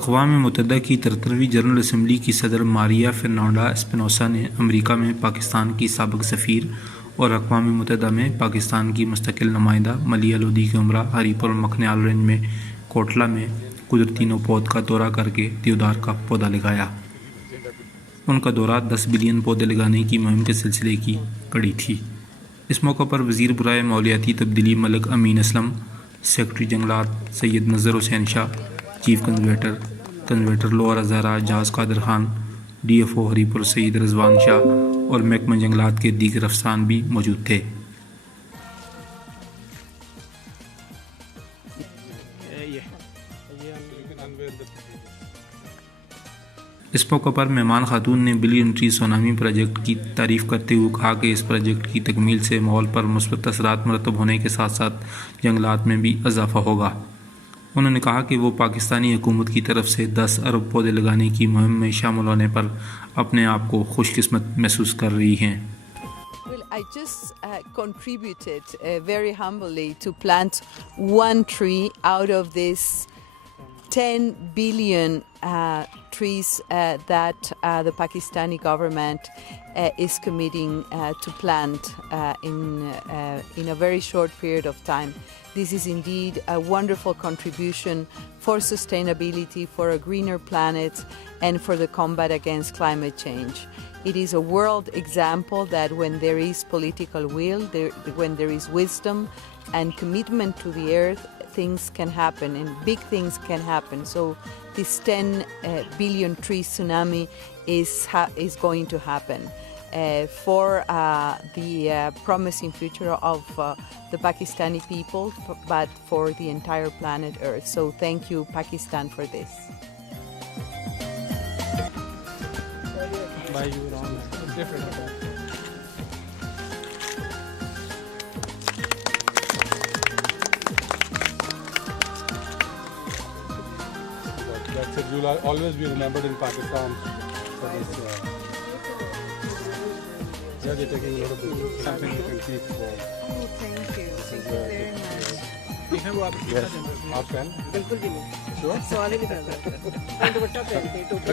अक़वाम मुत्तहिदा की 73वीं जनरल असम्बली की सदर मारिया फ़र्नांडा एस्पिनोसा ने अमेरिका में पाकिस्तान की साबिक़ सफ़ीर और अक़वाम मुत्तहिदा में पाकिस्तान की मुस्तकिल नुमाइंदा मलिया लोधी के हमरा हरीपुर मखनियाल रेंज में कोटला में कुदरती नौपौध का दौरा करके देवदार का पौधा लगाया। उनका दौरा 10 बिलियन पौधे लगाने की मुहिम के सिलसिले की कड़ी थी। इस मौके पर वज़ीर बराए माहौलियाती तब्दीली मलिक अमीन असलम, सेक्रेटरी जंगलात Syed Nazar Hussain Shah, chief conservator lower Hazara Jaz Qadir Khan, DFO Haripur Saeed Rizwan Shah और महकमा जंगलात के दीगर अफसरान भी मौजूद थे। इस मौके पर मेहमान खातून ने बिलियन ट्री सुनामी प्रोजेक्ट की तारीफ़ करते हुए कहा कि इस प्रोजेक्ट की तकमील से माहौल पर मुस्बत असरात मरतब होने के साथ साथ जंगलात में भी इजाफा होगा। उन्होंने कहा कि वो पाकिस्तानी हुकूमत की तरफ से 10 अरब पौधे लगाने की मुहिम में शामिल होने पर अपने आप को खुशकिस्मत महसूस कर रही हैं। Well, I just contributed very humbly to plant one tree out of this 10 billion trees that the Pakistani government is committing to plant in a very short period of time. This is indeed a wonderful contribution for sustainability, for a greener planet, and for the combat against climate change. It is a world example that when there is political will, when there is wisdom and commitment to the earth, things can happen and big things can happen. So this 10 billion tree tsunami is going to happen for the promising future of the Pakistani people, but for the entire planet Earth. So thank you, Pakistan, for this. That's it. You'll always be remembered in Pakistan for this. Yeah, they're taking a lot of pictures. Something you can keep for. Oh, thank you. Thank you very much. Yes. आप फैन? बिल्कुल भी नहीं। Sure. सवाल ही नहीं था। दुपट्टा पहन के टोपी